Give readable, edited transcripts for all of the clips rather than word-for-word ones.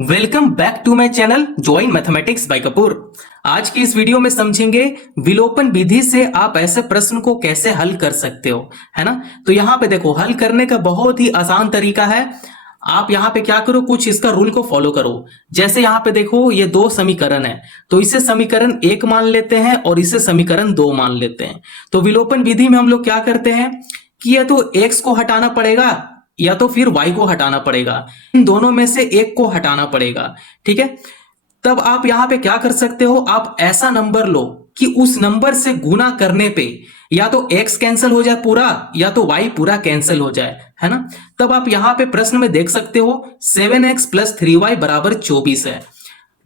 Welcome back to my channel join mathematics by Kapoor. आज की इस वीडियो में समझेंगे विलोपन विधि से आप ऐसे प्रश्न को कैसे हल कर सकते हो, है ना। तो यहाँ पे देखो, हल करने का बहुत ही आसान तरीका है। आप यहाँ पे क्या करो, कुछ इसका रूल को फॉलो करो। जैसे यहाँ पे देखो, ये दो समीकरण है, तो इसे समीकरण 1 मान लेते हैं और इसे समीकरण 2 मान लेते हैं। तो विलोपन विधि में हम लोग क्या करते हैं कि या तो x को हटाना पड़ेगा या तो फिर y को हटाना पड़ेगा। इन दोनों में से एक को हटाना पड़ेगा, ठीक है। तब आप यहां पे क्या कर सकते हो, आप ऐसा नंबर लो कि उस नंबर से गुना करने पे या तो x कैंसिल हो जाए पूरा या तो y पूरा कैंसिल हो जाए, है ना। तब आप यहां पे प्रश्न में देख सकते हो 7x प्लस 3y बराबर 24 है।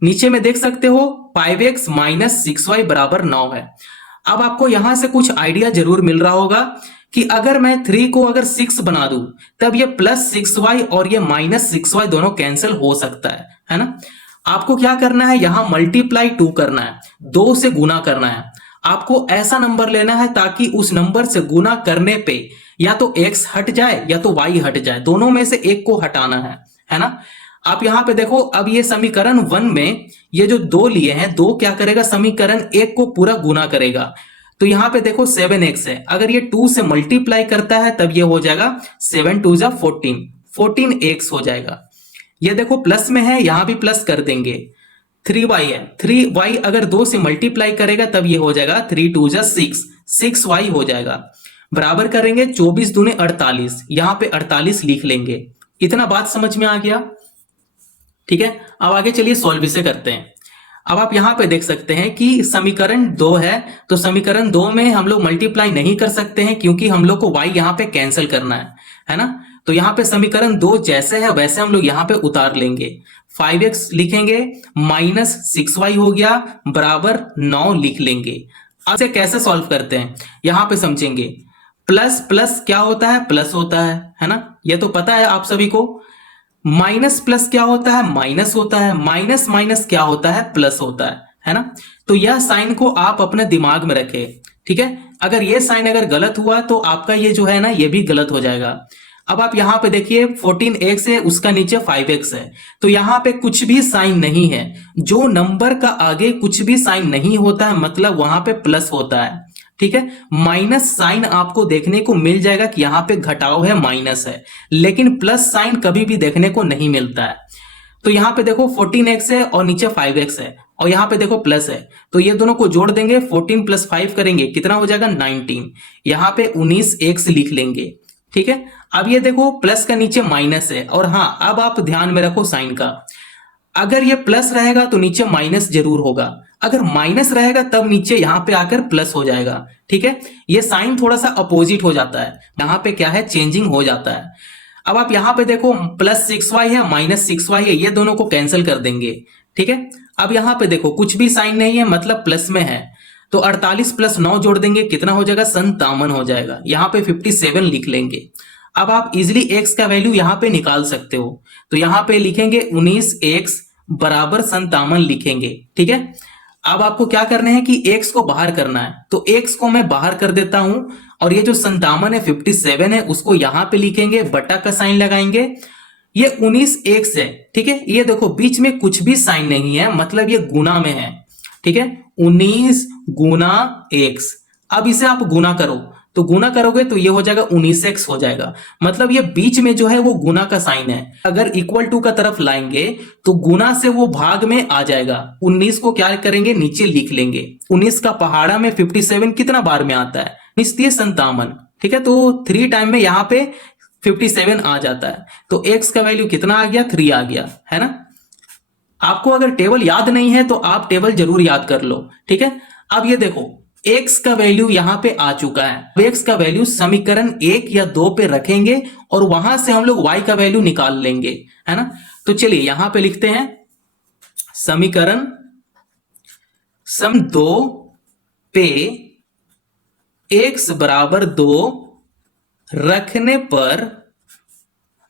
नीचे में देख सकते हो 5x माइनस 6y बराबर 9 है। अब आपको यहां से कुछ आइडिया जरूर मिल रहा होगा कि अगर मैं 3 को अगर 6 बना दूं तब ये प्लस 6y और ये माइनस 6y दोनों कैंसिल हो सकता है ना। आपको क्या करना है, यहां मल्टीप्लाई 2 करना है, 2 से गुना करना है। आपको ऐसा नंबर लेना है ताकि उस नंबर से गुना करने पे या तो x हट जाए या तो y हट जाए, दोनों में से एक को हटाना है ना। आप यहां पे देखो, अब ये समीकरण 1 में ये जो 2 लिए हैं, 2 क्या करेगा, समीकरण 1 को पूरा गुना करेगा। तो यहां पे देखो 7x है, अगर ये 2 से मल्टीप्लाई करता है तब ये हो जाएगा 7 2 जा 14, 14x हो जाएगा। ये देखो प्लस में है, यहां भी प्लस कर देंगे। 3y है, 3y अगर 2 से मल्टीप्लाई करेगा तब ये हो जाएगा 3 2 जा 6, 6y हो जाएगा। बराबर करेंगे 24 दूने 48, यहां पे 48 लिख लेंगे। इतना बात समझ में आ गया, ठीक है। अब आगे चलिए सॉल्व इसे करते हैं। अब आप यहां पे देख सकते हैं कि समीकरण 2 है, तो समीकरण 2 में हम लोग मल्टीप्लाई नहीं कर सकते हैं क्योंकि हम लोग को y यहां पे कैंसिल करना है ना। तो यहां पे समीकरण 2 जैसे है वैसे हम लोग यहां पे उतार लेंगे। 5x लिखेंगे माइनस 6y हो गया बराबर 9 लिख लेंगे। अब इसे कैसे सॉल्व करते हैं यहां पे समझेंगे। प्लस प्लस क्या होता है, प्लस होता है ना, ये तो पता है आप सभी को। माइनस प्लस क्या होता है, माइनस होता है। माइनस माइनस क्या होता है, प्लस होता है ना। तो यह साइन को आप अपने दिमाग में रखें, ठीक है। अगर ये साइन अगर गलत हुआ तो आपका ये जो है ना, ये भी गलत हो जाएगा। अब आप यहां पे देखिए 14x है, उसका नीचे 5x है, तो यहां पे कुछ भी साइन नहीं है। जो नंबर का आगे कुछ भी साइन नहीं होता है मतलब वहां पे प्लस होता है, ठीक है। माइनस साइन आपको देखने को मिल जाएगा कि यहां पे घटाव है, माइनस है, लेकिन प्लस साइन कभी भी देखने को नहीं मिलता है। तो यहां पे देखो 14x है और नीचे 5x है और यहां पे देखो प्लस है, तो ये दोनों को जोड़ देंगे, 14 प्लस 5 करेंगे कितना हो जाएगा 19, यहां पे 19x लिख लेंगे, ठीक है। अब ये देखो प्लस का नीचे माइनस है, और हाँ अब आप ध्यान में रखो साइन का, अगर ये प्लस रहेगा तो नीचे माइनस जरूर होगा, अगर माइनस रहेगा तब नीचे यहां पे आकर प्लस हो जाएगा, ठीक है। ये साइन थोड़ा सा अपोजिट हो जाता है, यहां पे क्या है, चेंजिंग हो जाता है। अब आप यहां पे देखो प्लस 6y है माइनस 6y है, ये दोनों को कैंसिल कर देंगे, ठीक है। अब यहां पे देखो कुछ भी साइन नहीं है मतलब प्लस में है, तो 48 प्लस 9 जोड़ देंगे कितना हो जाएगा, 57 हो जाएगा, यहां पे 57 लिख लेंगे। अब आप इजिली x का वैल्यू यहां पे निकाल सकते हो, तो यहां पे लिखेंगे 19x बराबर 57 लिखेंगे, ठीक है। अब आपको क्या करना है कि x को बाहर करना है, तो x को मैं बाहर कर देता हूं और ये जो 57 है 57 है उसको यहां पे लिखेंगे, बटा का साइन लगाएंगे। ये 19x है, ठीक है। ये देखो बीच में कुछ भी साइन नहीं है मतलब ये गुना में है, ठीक है। 19 गुना x, अब इसे आप गुना करो, तो गुना करोगे तो ये हो जाएगा 19x हो जाएगा, मतलब ये बीच में जो है वो गुना का साइन है। अगर इक्वल टू का तरफ लाएंगे तो गुना से वो भाग में आ जाएगा। 19 को क्या करेंगे, नीचे लिख लेंगे। 19 का पहाड़ा में 57 कितना बार में आता है, 57, ठीक है। तो 3 टाइम में यहां पे 57 आ जाता है, तो x का वैल्यू कितना आ गया, 3 आ गया, है ना। आपको अगर टेबल याद नहीं है तो आप टेबल जरूर याद कर लो, ठीक है। अब ये देखो x का वैल्यू यहां पे आ चुका है, x का वैल्यू समीकरण 1 या 2 पे रखेंगे और वहां से हम लोग y का वैल्यू निकाल लेंगे, है ना। तो चलिए यहां पे लिखते हैं समीकरण सम 2 पे x बराबर 2 रखने पर,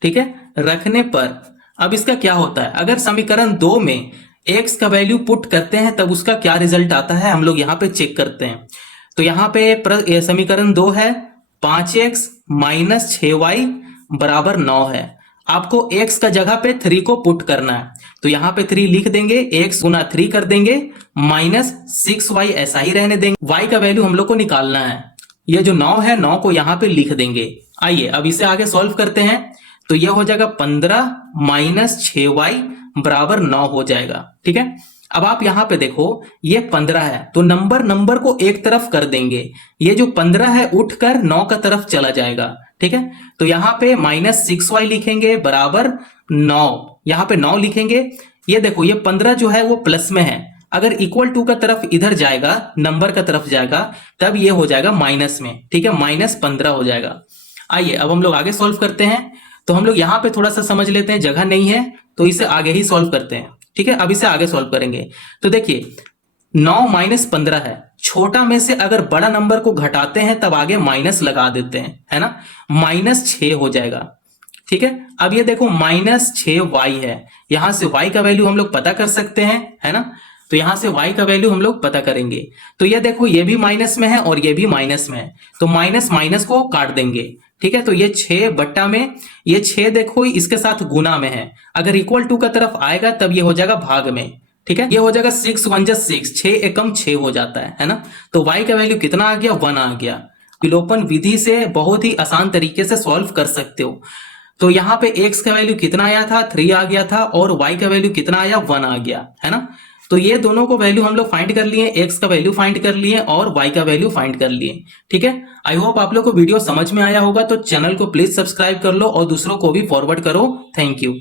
ठीक है, रखने पर। अब इसका क्या होता है, अगर समीकरण 2 में x का वैल्यू पुट करते हैं तब उसका क्या रिजल्ट आता है हम लोग यहां पे चेक करते हैं। तो यहां पे समीकरण 2 है 5x माइनस 6y बराबर 9 है। आपको x का जगह पे 3 को पुट करना है। तो यहाँ पे 3 लिख देंगे, x गुना 3 कर देंगे, माइनस 6y ऐसा ही रहने देंगे। y का वैल्यू हम लोग को निकालना है। ये जो 9 है, 9 को यहाँ पे लिख देंगे। आइए अब इसे आगे सॉल्व करते हैं। तो ये हो जाएगा 15 माइनस 6y बराबर 9 हो जाएगा। ठीक है, अब आप यहाँ पे देखो ये 15 है तो नंबर को एक तरफ कर देंगे। ये जो 15 है उठकर 9 का तरफ चला जाएगा। ठीक है, तो यहाँ पे माइनस 6y लिखेंगे बराबर 9, यहाँ पे 9 लिखेंगे। ये देखो ये 15 जो है वो प्लस में है, अगर इक्वल टू का तरफ इधर जाएगा, नंबर का तरफ जाएगा, तब ये हो जाएगा माइनस में। ठीक है, माइनस 15 हो जाएगा। आइए अब हम लोग आगे सॉल्व करते हैं। तो हम लोग यहाँ पे थोड़ा सा समझ लेते हैं, जगह नहीं है तो इसे आगे ही सॉल्व करते हैं। ठीक है, अब इसे आगे सॉल्व करेंगे। तो देखिए 9 माइनस 15 है, छोटा में से अगर बड़ा नंबर को घटाते हैं तब आगे माइनस लगा देते हैं, है ना, माइनस 6 हो जाएगा। ठीक है, अब ये देखो माइनस 6y है, यहां से y का वैल्यू हम लोग पता कर सकते हैं, है ना। तो यहां से y का वैल्यू हम लोग पता करेंगे। तो ये देखो ये भी माइनस में है और ये भी माइनस में है, तो माइनस माइनस को काट देंगे। ठीक है, तो ये 6 बट्टा में, ये 6 देखो इसके साथ गुना में है, अगर इक्वल टू का तरफ आएगा तब ये हो जाएगा भाग में। ठीक है, ये हो जाएगा 6 1 जा 6, 6 एकम 6 हो जाता है ना। तो y का वैल्यू कितना आ गया, 1 आ गया। विलोपन विधि से बहुत ही आसान तरीके से सॉल्व कर सकते हो। तो यहाँ पे x का वैल्यू कितना आया था, 3 आ गया था, और y का वैल्यू कितना आया, 1 आ गया, है ना। तो ये दोनों को वैल्यू हम लोग फाइंड कर लिए, x का वैल्यू फाइंड कर लिए और y का वैल्यू फाइंड कर लिए। ठीक है, आई होप आप लोग को वीडियो समझ में आया होगा। तो चैनल को प्लीज सब्सक्राइब कर लो और दूसरों को भी फॉरवर्ड करो। Thank you.